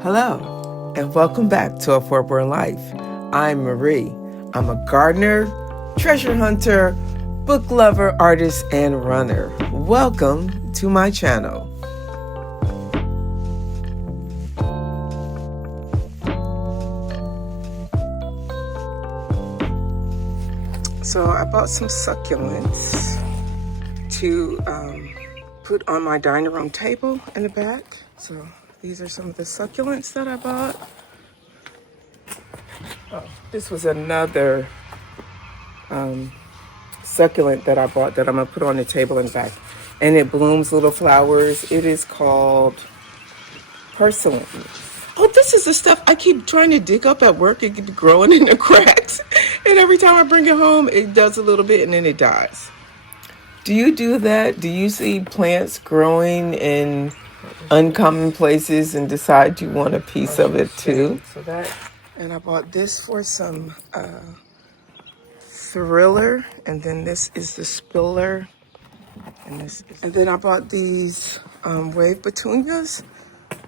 Hello, and welcome back to A Foreborn Life. I'm Marie. I'm a gardener, treasure hunter, book lover, artist, and runner. Welcome to my channel. So I bought some succulents to put on my dining room table in the back. So these are some of the succulents that I bought. Oh, this was another succulent that I bought that I'm gonna put on the table in the back. And it blooms little flowers. It is called porcelain. Oh, this is the stuff I keep trying to dig up at work. It keeps growing in the cracks. And every time I bring it home, it does a little bit and then it dies. Do you do that? Do you see plants growing in uncommon places and decide you want a piece of it too? So that, and I bought this for some thriller, and then this is the spiller, and then I bought these wave petunias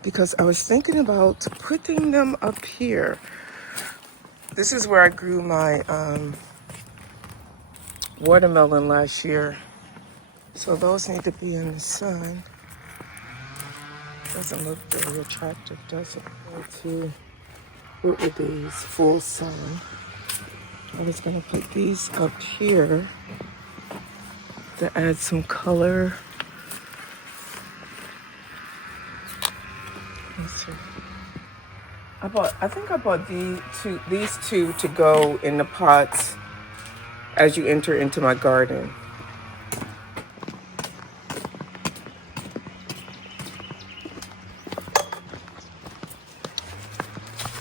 because I was thinking about putting them up here. This is where I grew my watermelon last year. So those need to be in the sun. Doesn't look very attractive, does it? To put with these full sun. I was gonna put these up here to add some color. Let's see. I think I bought these two to go in the pots as you enter into my garden.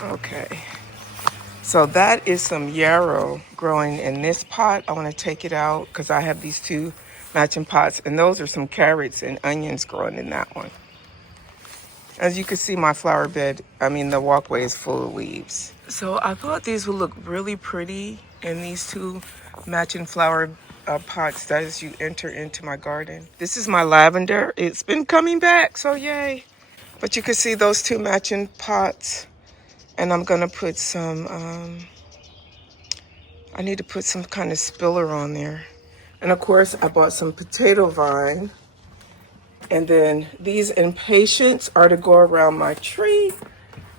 Okay, so that is some yarrow growing in this pot. I want to take it out because I have these two matching pots, and those are some carrots and onions growing in that one. As you can see, my flower bed, the walkway is full of leaves. So I thought these would look really pretty in these two matching flower pots as you enter into my garden. This is my lavender. It's been coming back, so yay. But you can see those two matching pots. And I'm gonna put some, I need to put some kind of spiller on there. And of course, I bought some potato vine. And then these impatiens are to go around my tree.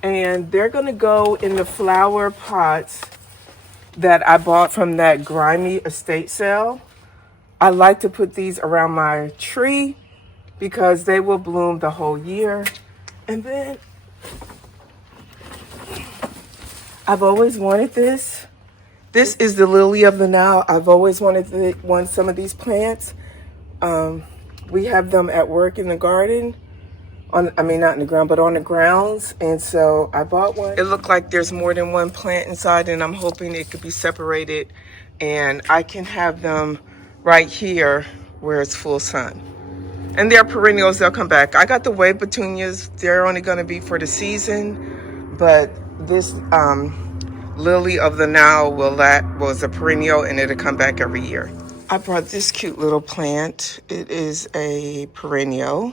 And they're gonna go in the flower pots that I bought from that grimy estate sale. I like to put these around my tree because they will bloom the whole year. And then I've always wanted this. This is the lily of the Nile. I've always wanted some of these plants. We have them at work in the garden. Not in the ground, but on the grounds. And so I bought one. It looked like there's more than one plant inside, and I'm hoping it could be separated. And I can have them right here where it's full sun. And they're perennials, they'll come back. I got the wave petunias. They're only gonna be for the season, but this lily of the Nile was a perennial, and it'll come back every year. I brought this cute little plant. It is a perennial,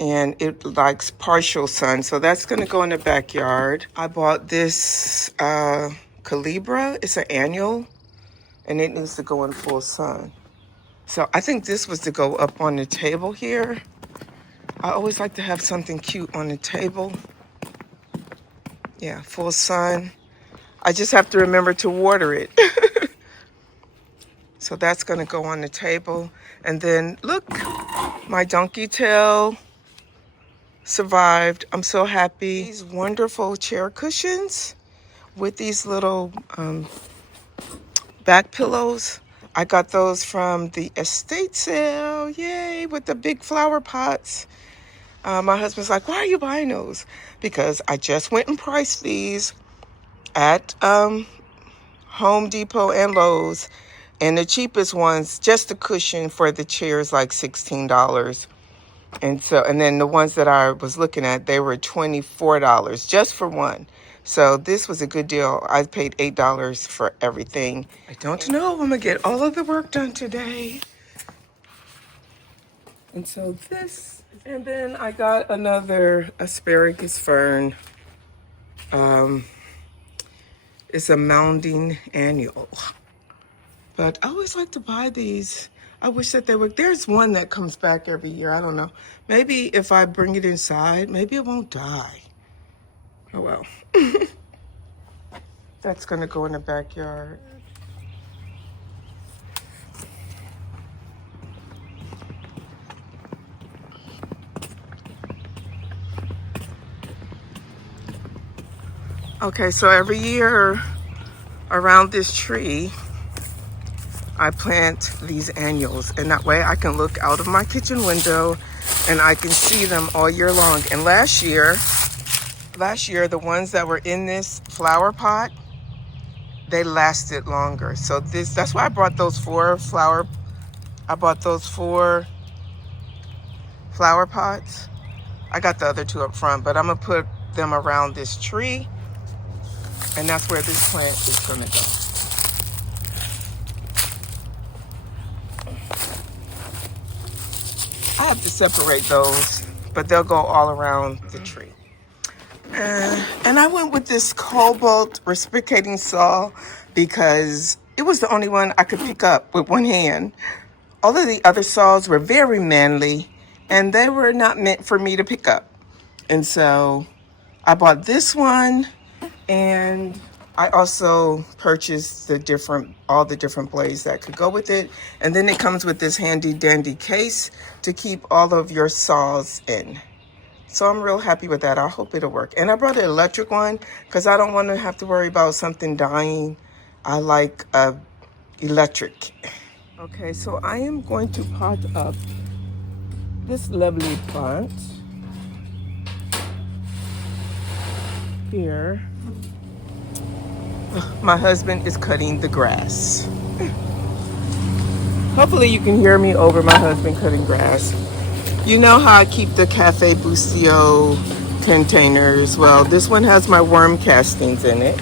and it likes partial sun, so that's gonna go in the backyard. I bought this calibra. It's an annual, and it needs to go in full sun. So I think this was to go up on the table here. I always like to have something cute on the table. Yeah, full sun. I just have to remember to water it. So that's gonna go on the table. And then look, my donkey tail survived. I'm so happy. These wonderful chair cushions with these little back pillows. I got those from the estate sale, yay, with the big flower pots. My husband's like, why are you buying those? Because I just went and priced these at Home Depot and Lowe's. And the cheapest ones, just the cushion for the chairs, like $16. And then the ones that I was looking at, they were $24 just for one. So this was a good deal. I paid $8 for everything. I don't know if I'm gonna get all of the work done today. And so this, and then I got another asparagus fern. It's a mounding annual. But I always like to buy these. I wish that they were, there's one that comes back every year. I don't know. Maybe if I bring it inside, maybe it won't die. Oh well. That's gonna go in the backyard. Okay, so every year around this tree, I plant these annuals, and that way I can look out of my kitchen window and I can see them all year long. And last year, the ones that were in this flower pot, they lasted longer. So that's why I brought those four flower pots. I got the other two up front, but I'm gonna put them around this tree, and that's where this plant is gonna go. I have to separate those, but they'll go all around the tree. And I went with this cobalt reciprocating saw because it was the only one I could pick up with one hand. All of the other saws were very manly, and they were not meant for me to pick up. And so I bought this one, and I also purchased all the different blades that could go with it. And then it comes with this handy dandy case to keep all of your saws in. So I'm real happy with that. I hope it'll work. And I brought an electric one because I don't want to have to worry about something dying. I like electric. Okay, so I am going to pot up this lovely plant here. My husband is cutting the grass. Hopefully you can hear me over my husband cutting grass. You know how I keep the Cafe Bustio containers? Well, this one has my worm castings in it.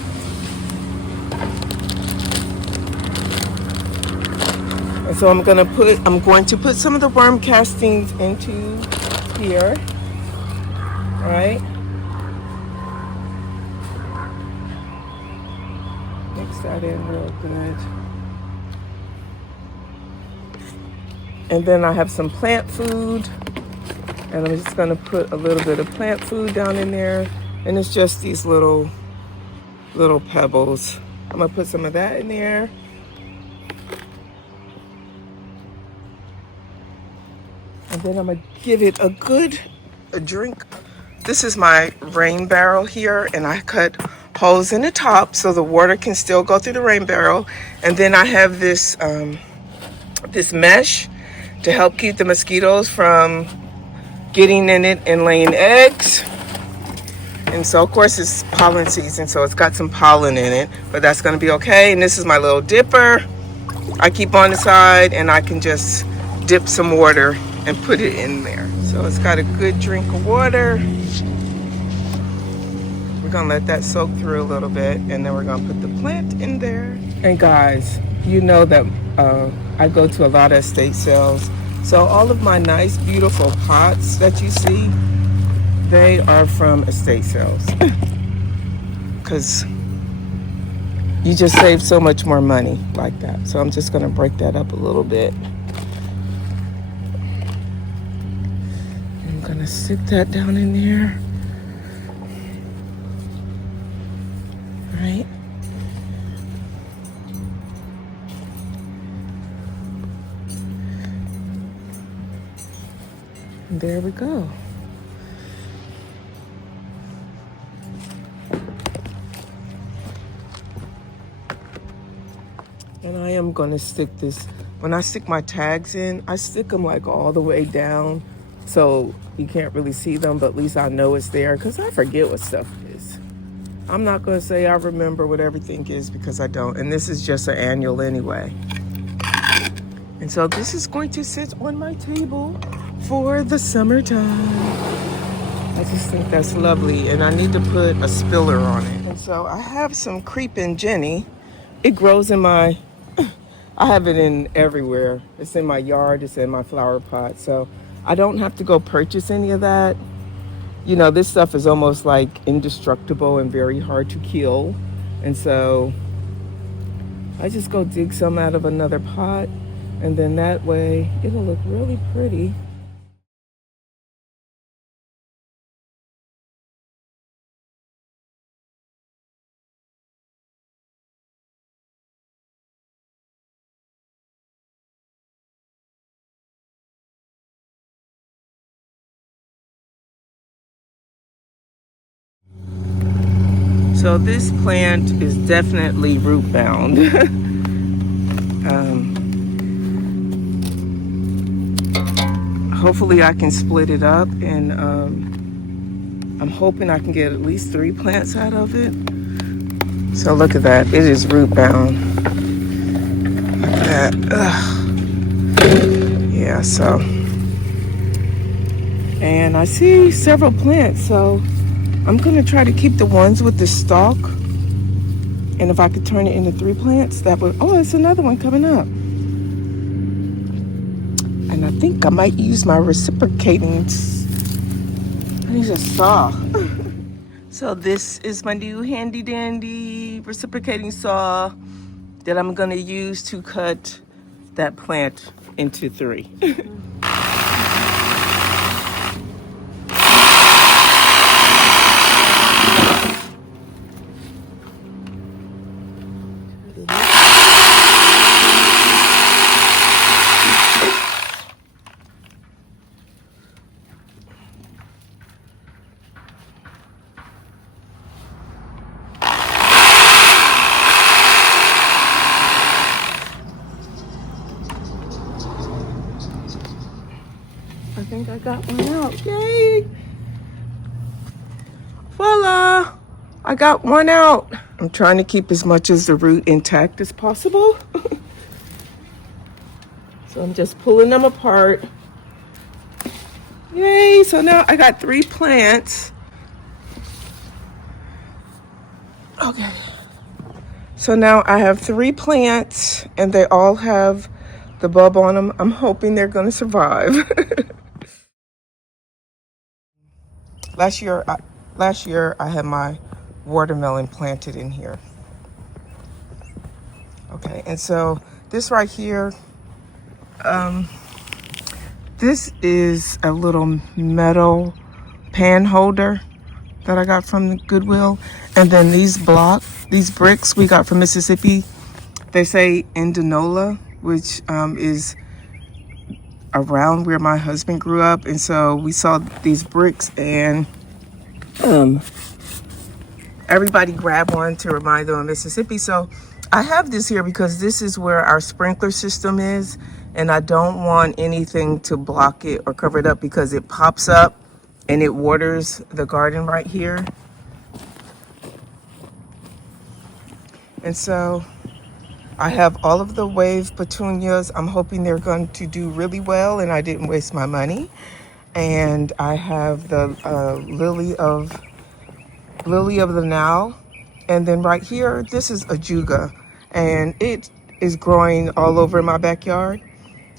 And so I'm going to put some of the worm castings into here. All right. Mix that in real good. And then I have some plant food, and I'm just gonna put a little bit of plant food down in there. And it's just these little pebbles. I'm gonna put some of that in there. And then I'm gonna give it a drink. This is my rain barrel here, and I cut holes in the top so the water can still go through the rain barrel. And then I have this mesh to help keep the mosquitoes from getting in it and laying eggs. And so of course it's pollen season, so it's got some pollen in it, but that's gonna be okay. And this is my little dipper I keep on the side, and I can just dip some water and put it in there. So it's got a good drink of water. We're gonna let that soak through a little bit, and then we're gonna put the plant in there. And guys, you know that I go to a lot of estate sales. So all of my nice, beautiful pots that you see, they are from estate sales. Because you just save so much more money like that. So I'm just gonna break that up a little bit. I'm gonna stick that down in there. Right. And there we go. And I am gonna stick this, when I stick my tags in, I stick them like all the way down so you can't really see them, but at least I know it's there because I forget what stuff is. I'm not gonna say I remember what everything is because I don't. And this is just an annual anyway. And so this is going to sit on my table for the summertime. I just think that's lovely, and I need to put a spiller on it. And so I have some creeping Jenny. It grows in my, I have it in everywhere. It's in my yard, it's in my flower pot. So I don't have to go purchase any of that. You know, this stuff is almost like indestructible and very hard to kill. And so I just go dig some out of another pot, and then that way it'll look really pretty. So this plant is definitely root bound. Hopefully I can split it up, and I'm hoping I can get at least 3 plants out of it. So look at that, it is root bound. Look at that. Ugh. Yeah, so. And I see several plants, so I'm gonna try to keep the ones with the stalk. And if I could turn it into 3 plants, that would, oh, it's another one coming up. And I think I might use my reciprocating, I need a saw. So this is my new handy dandy reciprocating saw that I'm gonna use to cut that plant into 3. I think I got one out. Yay! Voila! I got one out. I'm trying to keep as much of the root intact as possible. So I'm just pulling them apart. Yay! So now I got 3 plants. Okay. So now I have 3 plants, and they all have the bulb on them. I'm hoping they're going to survive. Last year I had my watermelon planted in here. Okay, and so this right here, this is a little metal pan holder that I got from the Goodwill. And then these bricks we got from Mississippi. They say Indianola, which is around where my husband grew up. And so we saw these bricks, and everybody grabbed one to remind them of Mississippi. So I have this here because this is where our sprinkler system is, and I don't want anything to block it or cover it up because it pops up and it waters the garden right here. And so I have all of the wave petunias. I'm hoping they're going to do really well and I didn't waste my money. And I have the lily of the Nile. And then right here, this is ajuga, and it is growing all over my backyard.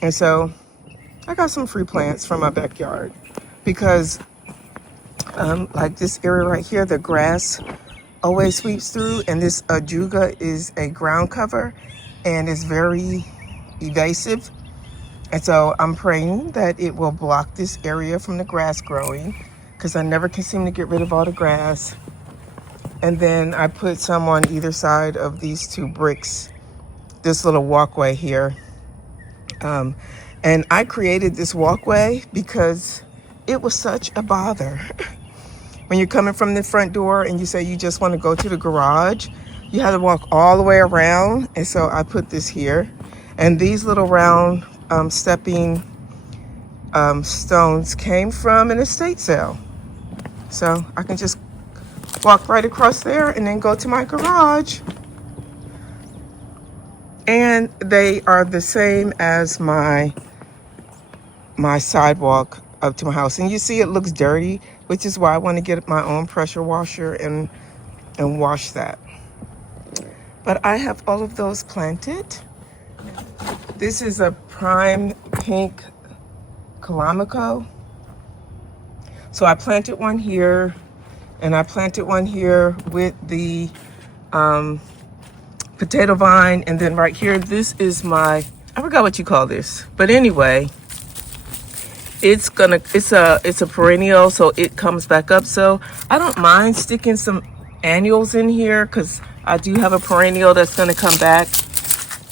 And so I got some free plants from my backyard because like this area right here, the grass always sweeps through, and this ajuga is a ground cover and is very evasive. And so I'm praying that it will block this area from the grass growing, because I never can seem to get rid of all the grass. And then I put some on either side of these 2 bricks, this little walkway here. And I created this walkway because it was such a bother. When you're coming from the front door and you say you just want to go to the garage, you have to walk all the way around. And so I put this here. And these little round stepping stones came from an estate sale. So I can just walk right across there and then go to my garage. And they are the same as my sidewalk up to my house. And you see it looks dirty, which is why I want to get my own pressure washer and wash that. But I have all of those planted. This is a prime pink Kalamico. So I planted one here, and I planted one here with the potato vine, and then right here, this is my, I forgot what you call this, but anyway, it's a perennial, so it comes back up. So I don't mind sticking some annuals in here because I do have a perennial that's going to come back,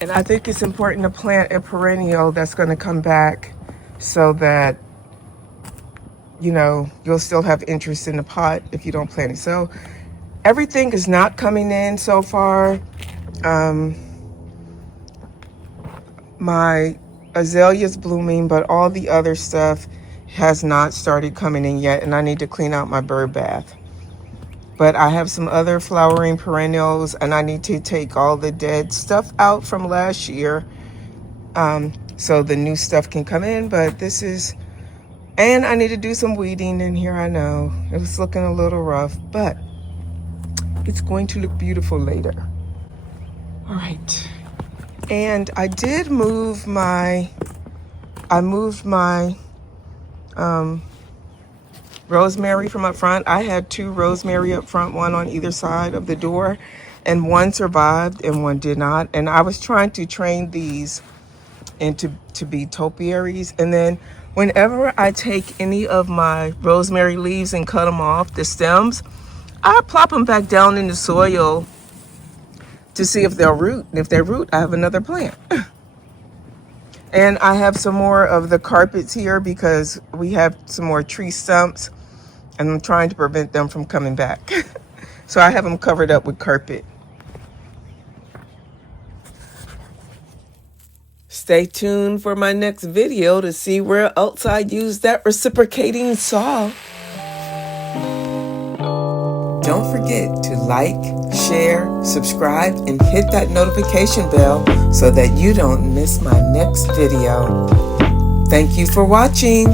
and I think it's important to plant a perennial that's going to come back so that, you know, you'll still have interest in the pot if you don't plant it. So everything is not coming in so far. My azalea's blooming, but all the other stuff has not started coming in yet, and I need to clean out my bird bath. But I have some other flowering perennials, and I need to take all the dead stuff out from last year, so the new stuff can come in. But this is, and I need to do some weeding in here. I know it was looking a little rough, but it's going to look beautiful later. All right. And I did move my, rosemary from up front. I had 2 rosemary up front, one on either side of the door, and one survived and one did not. And I was trying to train these into to be topiaries. And then whenever I take any of my rosemary leaves and cut them off, the stems, I plop them back down in the soil to see if they'll root. And if they root, I have another plant. And I have some more of the carpets here because we have some more tree stumps, and I'm trying to prevent them from coming back. So I have them covered up with carpet. Stay tuned for my next video to see where else I use that reciprocating saw. Don't forget to like, share, subscribe, and hit that notification bell so that you don't miss my next video. Thank you for watching.